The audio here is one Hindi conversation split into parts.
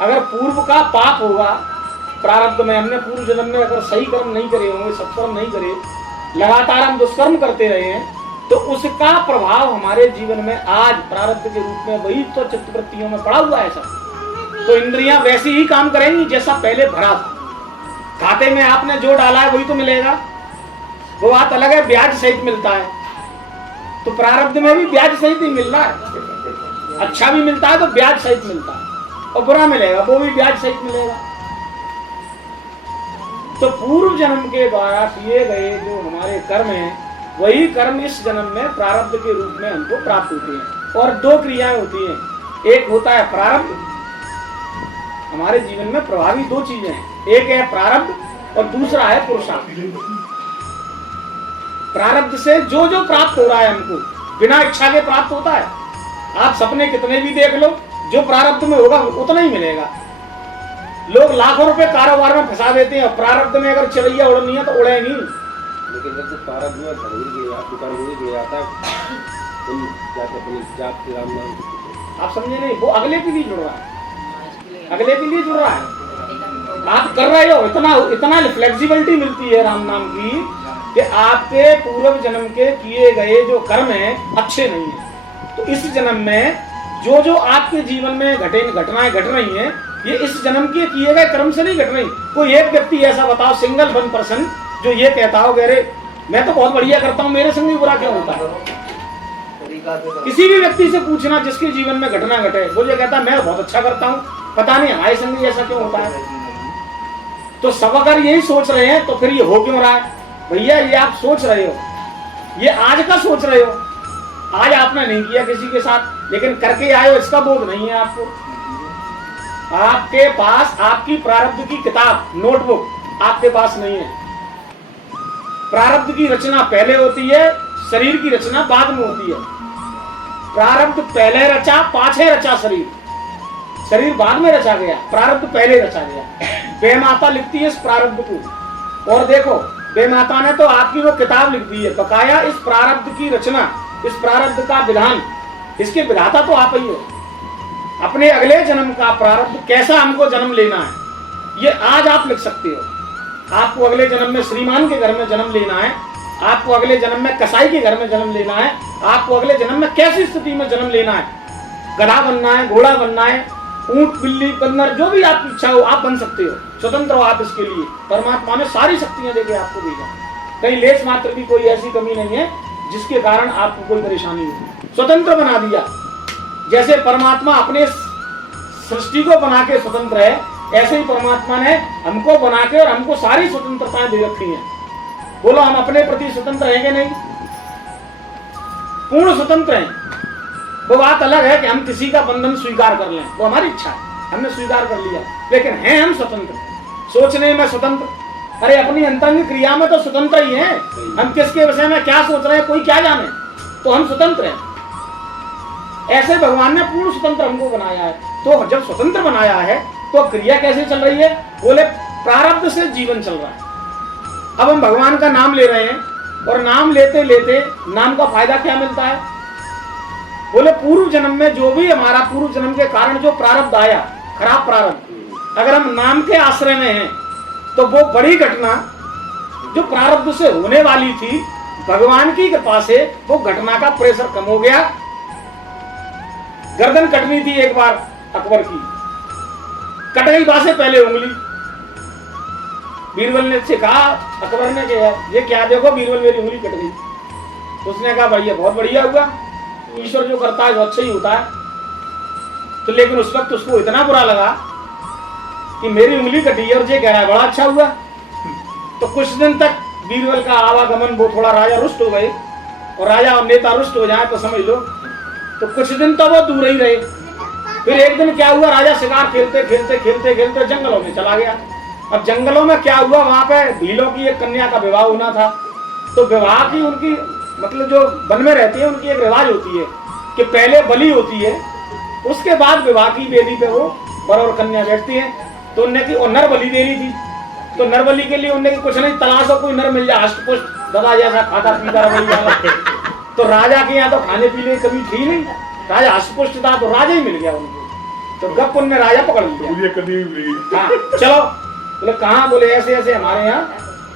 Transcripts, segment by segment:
अगर पूर्व का पाप होगा, प्रारब्ध में हमने पूर्व जन्म में अगर सही कर्म नहीं करे होंगे, सत्कर्म नहीं करे, लगातार हम दुष्कर्म करते रहे हैं, तो उसका प्रभाव हमारे जीवन में आज प्रारब्ध के रूप में वही तो चित्तवृत्तियों में पड़ा हुआ है सब। तो इंद्रियां वैसी ही काम करेंगी जैसा पहले भरा था। खाते में आपने जो डाला है वही तो मिलेगा। वो बात अलग है, ब्याज सहित मिलता है, तो प्रारब्ध में भी ब्याज सहित ही मिल रहा है। अच्छा भी मिलता है तो ब्याज सहित मिलता है, और बुरा मिलेगा वो भी ब्याज सहित मिलेगा। तो पूर्व जन्म के द्वारा किए गए जो हमारे कर्म हैं, वही कर्म इस जन्म में प्रारब्ध के रूप में हमको प्राप्त होते हैं। और दो क्रियाएं होती हैं, एक होता है प्रारब्ध। हमारे जीवन में प्रभावी दो चीजें हैं, एक है प्रारब्ध और दूसरा है पुरुषार्थ। प्रारब्ध से जो जो प्राप्त हो रहा है हमको बिना इच्छा के प्राप्त होता है। आप सपने कितने भी देख लो, जो प्रारब्ध में होगा उतना ही मिलेगा। लोग लाखों रुपए कारोबार में फंसा देते हैं, और प्रारब्ध में अगर चिड़ैया उड़नी है तो उड़ेगी। लेकिन जब तक प्रारब्ध में घर भी गया, दुकान भी गया था, तुम जाके अपनी जात के राम नाम, आप समझे नहीं, वो अगले के लिए जुड़ रहा है, अगले के लिए जुड़ रहा है। आप कर रहे हो, इतना इतना फ्लेक्सिबिलिटी मिलती है राम नाम की कि आपके पूर्व जन्म के किए गए जो कर्म हैं अच्छे नहीं है, तो इस जन्म में जो जो आपके जीवन में घटनाएं घट रही हैं, ये इस जन्म के किए गए कर्म से नहीं घट रही। कोई एक व्यक्ति ऐसा बताओ, सिंगल वन पर्सन, जो ये कहता हो अरे मैं तो बहुत बढ़िया करता हूँ, मेरे संग भी बुरा क्यों होता है। किसी भी व्यक्ति से पूछना जिसके जीवन में घटना घटे, वो ये कहता मैं बहुत अच्छा करता हूँ, पता नहीं हमारे संग भी ऐसा क्यों होता है। तो सब अगर यही सोच रहे हैं तो फिर ये हो क्यों रहा है। भैया ये आप सोच रहे हो, ये आज का सोच रहे हो, आज आपने नहीं किया किसी के साथ, लेकिन करके आए हो, इसका बोध नहीं है आपको। आपके पास आपकी प्रारब्ध की किताब, नोटबुक आपके पास नहीं है। प्रारब्ध की रचना पहले होती है, शरीर की रचना बाद में होती है। प्रारब्ध पहले रचा, पाछे रचा शरीर, शरीर बाद में रचा गया, प्रारब्ध पहले रचा गया। बेमाता लिखती है इस प्रारब्ध को, और देखो बेमाता ने तो आपकी वो किताब लिख दी है बकाया, इस प्रारब्ध की रचना, इस प्रारब्ध का विधान, इसके विधाता तो आप ही हो। अपने अगले जन्म का प्रारब्ध कैसा हमको जन्म लेना है, ये आज आप लिख सकते हो। आपको अगले जन्म में श्रीमान के घर में जन्म लेना है, आपको अगले जन्म में कसाई के घर में जन्म लेना है, आपको अगले जन्म में कैसी स्थिति में जन्म लेना है, गधा बनना है, घोड़ा बनना है, ऊंट, बिल्ली, बंदर, जो भी आपकी इच्छा हो आप बन सकते हो, स्वतंत्र हो आप इसके लिए। परमात्मा ने सारी शक्तियां देके आपको भेजा, कहीं लेस मात्र भी कोई ऐसी कमी नहीं है जिसके कारण आपको कोई परेशानी हो। स्वतंत्र बना दिया, जैसे परमात्मा अपने सृष्टि को बना के स्वतंत्र है, ऐसे ही परमात्मा ने हमको बना के और हमको सारी स्वतंत्रताएं दे रखी हैं। बोलो हम अपने प्रति स्वतंत्र हैं कि नहीं? पूर्ण स्वतंत्र हैं। वो बात अलग है कि हम किसी का बंधन स्वीकार कर लें, वो हमारी इच्छा है, हमने स्वीकार कर लिया, लेकिन हैं हम स्वतंत्र। सोचने में स्वतंत्र, अरे अपनी अंतरंग क्रिया में तो स्वतंत्र ही हैं। हम किसके विषय में क्या सोच रहे हैं कोई क्या जाने, तो हम स्वतंत्र हैं। ऐसे भगवान ने पूर्ण स्वतंत्र हमको बनाया है। तो जब स्वतंत्र बनाया है तो क्रिया कैसे चल रही है? बोले प्रारब्ध से जीवन चल रहा है। अब हम भगवान का नाम ले रहे हैं, और नाम लेते लेते नाम का फायदा क्या मिलता है? बोले पूर्व जन्म में जो भी हमारा पूर्व जन्म के कारण जो प्रारब्ध आया, खराब प्रारब्ध, अगर हम नाम के आश्रय में हैं तो वो बड़ी घटना जो प्रारब्ध से होने वाली थी, भगवान की कृपा से वो घटना का प्रेशर कम हो गया। गर्दन कटनी थी एक बार अकबर की, कट गई वहां से पहले उंगली। बीरबल ने से कहा, अकबर ने कहा ये क्या देखो बीरबल मेरी उंगली कट गई। उसने कहा भाई ये बहुत बढ़िया हुआ, ईश्वर जो करता है वो अच्छा ही होता है। तो लेकिन उस वक्त उसको इतना बुरा लगा कि मेरी उंगली कटी और ये कह रहा है बड़ा अच्छा हुआ। तो कुछ दिन तक बीरबल का आवागमन, वो थोड़ा राजा रुष्ट हो गए, और राजा और नेता रुष्ट हो जाए तो समझ लो तो कुछ दिन तो वो दूर ही रहे। फिर एक दिन क्या हुआ, राजा शिकार खेलते खेलते खेलते खेलते जंगलों में चला गया। अब जंगलों में क्या हुआ, वहां पे भीलों की एक कन्या का विवाह होना था। तो विवाह की उनकी मतलब जो वन में रहती है उनकी एक रिवाज होती है कि पहले बलि होती है, उसके बाद विवाह की वेदी पे वो वर और कन्या बैठती है। तो उनने की नर बलि देनी थी, तो नर बलि के लिए उनने कुछ नहीं तलाश हो, कोई नर मिल जाए हष्टपुष्ट दवा जैसा खाता पीता रहा। तो राजा के यहाँ तो खाने पीने की कमी थी नहीं, राजा हष्टपुष्ट था तो राजा ही मिल गया उनको। तो गप उनने राजा पकड़ लिया। हाँ चलो, बोले कहाँ, बोले ऐसे ऐसे हमारे यहाँ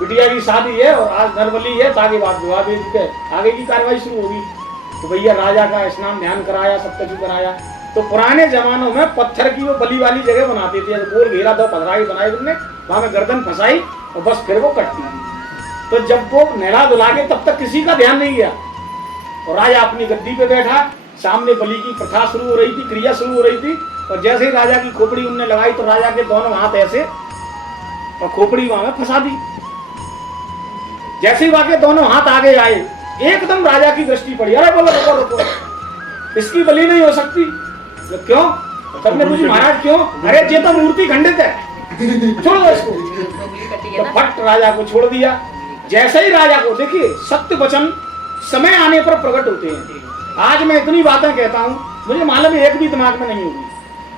बिटिया की शादी है और आज नरबली है, ताकि बात विवाह भेज के आगे की कार्रवाई शुरू होगी। तो भैया राजा का स्नान ध्यान कराया, सब कुछ कराया। तो पुराने जमानों में पत्थर की वो बलि वाली जगह बनाते थे, गोल घेरा दो पथराई बनाई उनने, वहां में गर्दन फंसाई और बस फिर वो कटती। तो जब वो नहला धुला के तब तक किसी का ध्यान नहीं गया और राजा अपनी गद्दी पे बैठा, सामने बलि की प्रथा शुरू हो रही थी, क्रिया शुरू हो रही थी। और जैसे ही राजा की खोपड़ी उनने लगाई तो राजा के दोनों हाथ ऐसे और खोपड़ी वहां में फंसा दी। जैसे ही वहां के दोनों हाथ आगे आए, एकदम राजा की दृष्टि पड़ी, अरे बोलो रुको रुको, इसकी बलि नहीं हो सकती। तो क्यों? सबने पूछी महाराज क्यों? अरे ये तो मूर्ति खंडित है, छोड़ दो इसको। तो फट राजा को छोड़ दिया। जैसे ही राजा को, देखिए सत्य वचन समय आने पर प्रकट होते हैं। आज मैं इतनी बातें कहता हूँ, मुझे मालूम है एक भी दिमाग में नहीं होगी,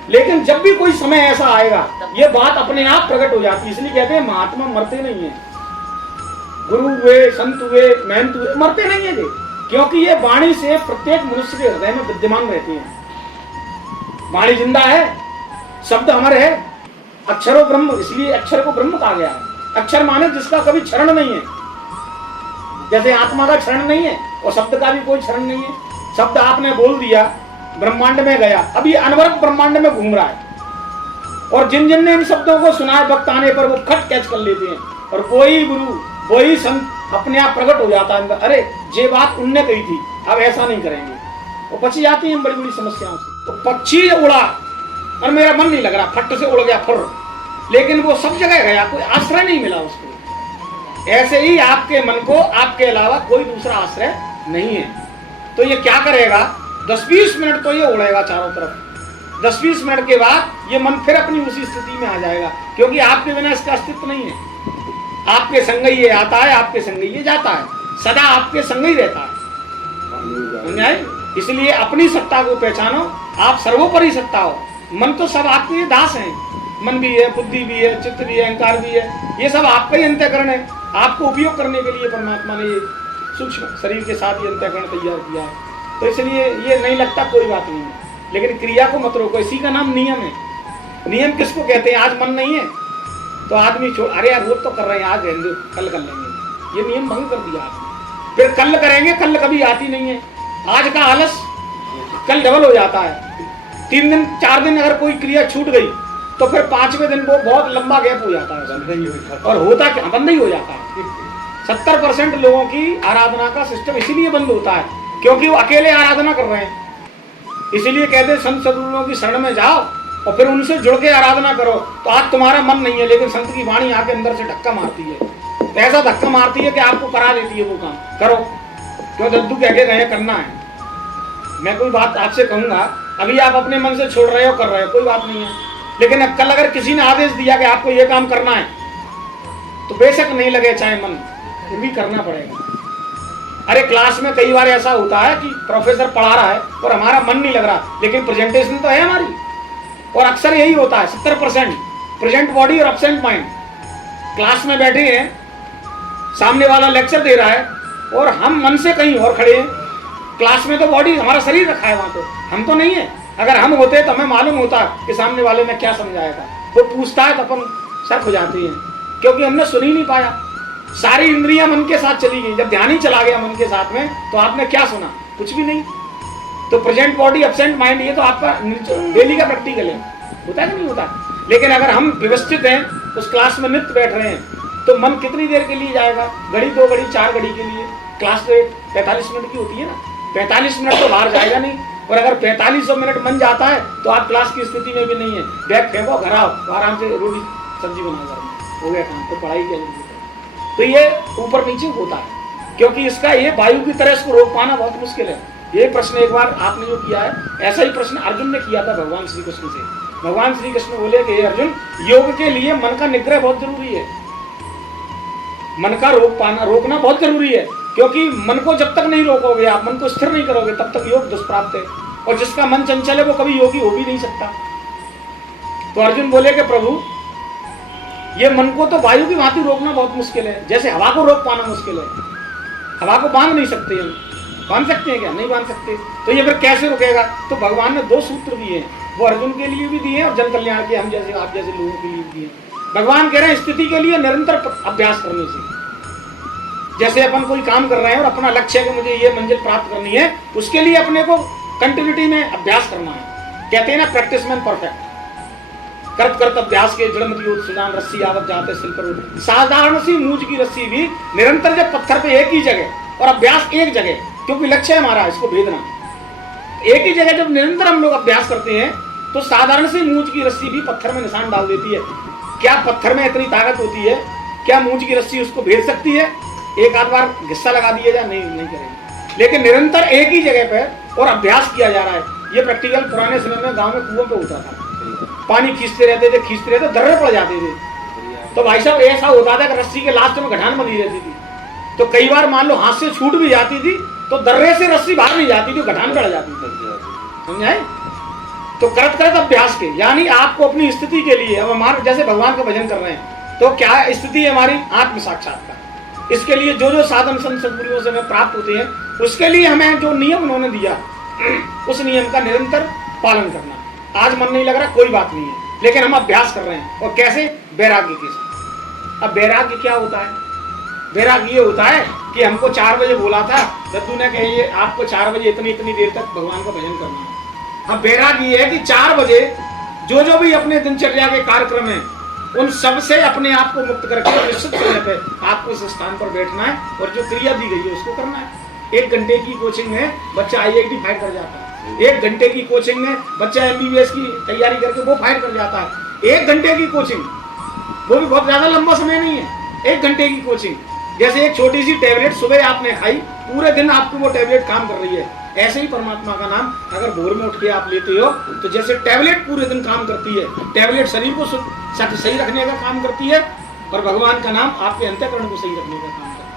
लेकिन जब भी कोई समय ऐसा आएगा ये बात अपने आप प्रकट हो जाती है। इसलिए कहते हैं महात्मा मरते नहीं है, गुरु हुए, संत हुए, महंत हुए, मरते नहीं है ये, क्योंकि ये वाणी से प्रत्येक मनुष्य के हृदय में विद्यमान रहते हैं। वाणी जिंदा है, शब्द अमर है, अक्षरो ब्रह्म, इसलिए अक्षर को ब्रह्म कहा गया है। अक्षर माने जिसका कभी क्षरण नहीं है, जैसे आत्मा का क्षरण नहीं है और शब्द का भी कोई क्षरण नहीं है। शब्द आपने बोल दिया, ब्रह्मांड में गया, अब ये अनवरत ब्रह्मांड में घूम रहा है और जिन जिन ने इन शब्दों को सुना है, वक्त आने पर वो खट कैच कर लेते हैं और कोई गुरु, वही संत अपने आप प्रकट हो जाता है, अरे ये बात उनने कही थी, अब ऐसा नहीं करेंगे, वो बच जाती है बड़ी बड़ी समस्याओं से। तो पक्षी उड़ा और मेरा मन नहीं लग रहा, फट से उड़ गया फुर, लेकिन वो सब जगह गया, कोई आश्रय नहीं मिला उसको। ऐसे ही आपके मन को आपके अलावा कोई दूसरा आश्रय नहीं है। तो ये क्या करेगा, 10-20 मिनट तो ये उड़ेगा चारों तरफ, 10-20 मिनट के बाद ये मन फिर अपनी उसी स्थिति में आ जाएगा, क्योंकि आपके बिना इसका अस्तित्व नहीं है। आपके संग ही ये आता है, आपके संग ही ये जाता है, सदा आपके संग ही रहता है। इसलिए अपनी सत्ता को पहचानो, आप सर्वोपरि सत्ता हो। मन तो सब आपके दास हैं, मन भी है, बुद्धि भी है, चित्त भी है, अहंकार भी है, ये सब आपका ही अंतःकरण है। आपको उपयोग करने के लिए परमात्मा ने ये सूक्ष्म शरीर के साथ ये अंतःकरण तैयार किया है। तो इसलिए ये नहीं लगता कोई बात नहीं है, लेकिन क्रिया को मत रोको, इसी का नाम नियम है। नियम किसको कहते हैं? आज मन नहीं है तो आदमी छोड़, अरे यार रोज तो कर रहे हैं, आज रहेंगे, कल कर लेंगे, ये नियम भंग कर दिया आपने। फिर कल करेंगे, कल कभी आती नहीं है। आज का आलस कल डबल हो जाता है। 3 दिन 4 दिन अगर कोई क्रिया छूट गई तो फिर 5वें दिन वो बहुत लंबा गैप हो जाता है और होता क्या, बंद ही हो जाता है। 70% लोगों की आराधना का सिस्टम इसीलिए बंद होता है क्योंकि वो अकेले आराधना कर रहे हैं। इसीलिए कहते संत सद्गुरुओं की शरण में जाओ और फिर उनसे जुड़ के आराधना करो। तो आज तुम्हारा मन नहीं है, लेकिन संत की वाणी आके अंदर से धक्का मारती है, तो ऐसा धक्का मारती है कि आपको करा देती है वो काम, करो क्यों दद्दू कह के गए करना है। मैं कोई बात आपसे कहूंगा, अभी आप अपने मन से छोड़ रहे हो, कर रहे हो, कोई बात नहीं है, लेकिन अब कल अगर किसी ने आदेश दिया कि आपको ये काम करना है तो बेशक नहीं लगे चाहे मन, फिर भी करना पड़ेगा। अरे क्लास में कई बार ऐसा होता है कि प्रोफेसर पढ़ा रहा है और हमारा मन नहीं लग रहा, लेकिन प्रेजेंटेशन तो है हमारी, और अक्सर यही होता है 70% प्रेजेंट बॉडी और एब्सेंट माइंड। क्लास में बैठे हैं, सामने वाला लेक्चर दे रहा है और हम मन से कहीं और खड़े हैं। क्लास में तो बॉडी, हमारा शरीर रखा है वहां, तो हम तो नहीं है। अगर हम होते तो हमें मालूम होता कि सामने वाले ने क्या समझाया था। वो पूछता है तो अपन शक हो जाते हैं क्योंकि हमने सुन ही नहीं पाया। सारी इंद्रियां मन के साथ चली गई। जब ध्यान ही चला गया मन के साथ में तो आपने क्या सुना? कुछ भी नहीं। तो प्रेजेंट बॉडी एब्सेंट माइंड, ये तो आपका डेली का प्रैक्टिकल है, होता है कि नहीं होता? लेकिन अगर हम व्यवस्थित हैं, उस क्लास में नित्य बैठ रहे हैं, तो मन कितनी देर के लिए जाएगा? घड़ी, 2 घड़ी, 4 घड़ी के लिए। क्लास तो 45 मिनट की होती है ना, 45 मिनट तो बाहर जाएगा नहीं। और अगर 45 मिनट मन जाता है तो आप क्लास की स्थिति में भी नहीं है। बैग फेंको, घर आओ, आराम से रोटी सब्जी बना कर हो गया काम, तो पढ़ाई क्या जरूरत है? तो ये ऊपर नीचे होता है क्योंकि इसका ये वायु की तरह इसको रोक पाना बहुत मुश्किल है। ये प्रश्न एक बार आपने जो किया है, ऐसा ही प्रश्न अर्जुन ने किया था भगवान श्री कृष्ण से। भगवान श्री कृष्ण बोले कि अर्जुन, योग के लिए मन का निग्रह बहुत जरूरी है, मन का रोकना बहुत जरूरी है, क्योंकि मन को जब तक नहीं रोकोगे, आप मन को स्थिर नहीं करोगे, तब तक योग दुष्प्राप्त है। और जिसका मन चंचल है वो कभी योगी हो भी नहीं सकता। तो अर्जुन बोले कि प्रभु, ये मन को तो वायु की भांति रोकना बहुत मुश्किल है, जैसे हवा को रोक पाना मुश्किल है। हवा को बांध नहीं सकते हम, बांध सकते हैं क्या? नहीं बांध सकते। तो ये फिर कैसे रुकेगा? तो भगवान ने 2 सूत्र दिए हैं। वो अर्जुन के लिए भी दिए और जन कल्याण के हम जैसे आप जैसे लोगों के लिए भी दिए। भगवान कह रहे हैं स्थिति के लिए निरंतर अभ्यास करने से। जैसे अपन कोई काम कर रहे हैं और अपना लक्ष्य है कि मुझे ये मंजिल प्राप्त करनी है, उसके लिए अपने को कंटिन्यूटी में अभ्यास करना है। कहते हैं ना प्रैक्टिस मैन परफेक्ट। करत करत अभ्यास के जड़मति योत सुजान रस्सी आवत जाते सिल पर। साधारण सी मूंज की रस्सी भी निरंतर जब पत्थर पे एक ही जगह और अभ्यास एक जगह, क्योंकि लक्ष्य है हमारा इसको भेदना, एक ही जगह जब निरंतर हम लोग अभ्यास करते हैं तो साधारण सी मूंज की रस्सी भी पत्थर में निशान डाल देती है। क्या पत्थर में इतनी ताकत होती है? क्या मूंज की रस्सी उसको भेद सकती है? एक आध बार घिस्सा लगा दिया जाए नहीं करेगी। लेकिन निरंतर एक ही जगह पर और अभ्यास किया जा रहा है। ये प्रैक्टिकल पुराने समय में गांव में कुओं पे होता था। पानी खींचते रहते दर्रे पड़ जाते थे। तो भाई साहब ऐसा होता था कि रस्सी के लास्ट में गठान बंधी रहती थी, तो कई बार मान लो हाथ से छूट भी जाती थी तो दर्रे से रस्सी बाहर नहीं जाती थी, गठान पड़ जाती थी। समझाए? तो करत करत अभ्यास के, यानी आपको अपनी स्थिति के लिए, अब हमारे जैसे भगवान का भजन कर रहे हैं तो क्या स्थिति है हमारी? आत्म साक्षात्कार। इसके लिए जो जो साधन संत सद्गुरुओं से हमें प्राप्त होते हैं उसके लिए हमें जो नियम उन्होंने दिया उस नियम का निरंतर पालन करना। आज मन नहीं लग रहा, कोई बात नहीं है, लेकिन हम अभ्यास कर रहे हैं। और कैसे? वैराग्य के साथ। अब वैराग्य क्या होता है? वैराग्य ये होता है कि हमको 4 बजे बोला था दद्दू ने, कहिए आपको 4 बजे इतनी देर तक भगवान का भजन करना है। अब वैराग्य ये है कि 4 बजे जो भी अपने दिनचर्या के कार्यक्रम है उन सब से अपने आप को मुक्त करके निश्चित समय पे आपको इस स्थान पर बैठना है और जो क्रिया दी गई है उसको करना है। 1 घंटे की कोचिंग में बच्चा IIT फाइट कर जाता है। 1 घंटे की कोचिंग में बच्चा MBBS की तैयारी करके वो फाइट कर जाता है। 1 घंटे की कोचिंग, वो भी बहुत ज्यादा लंबा समय नहीं है। 1 घंटे की कोचिंग, जैसे एक छोटी सी टैबलेट सुबह आपने खाई, पूरे दिन आपको वो टैबलेट काम कर रही है। ऐसे ही परमात्मा का नाम अगर भोर में उठ के आप लेते हो तो जैसे टैबलेट पूरे दिन काम करती है, टैबलेट शरीर को सही रखने का काम करती है और भगवान का नाम आपके अंतःकरण को सही रखने का काम करता है।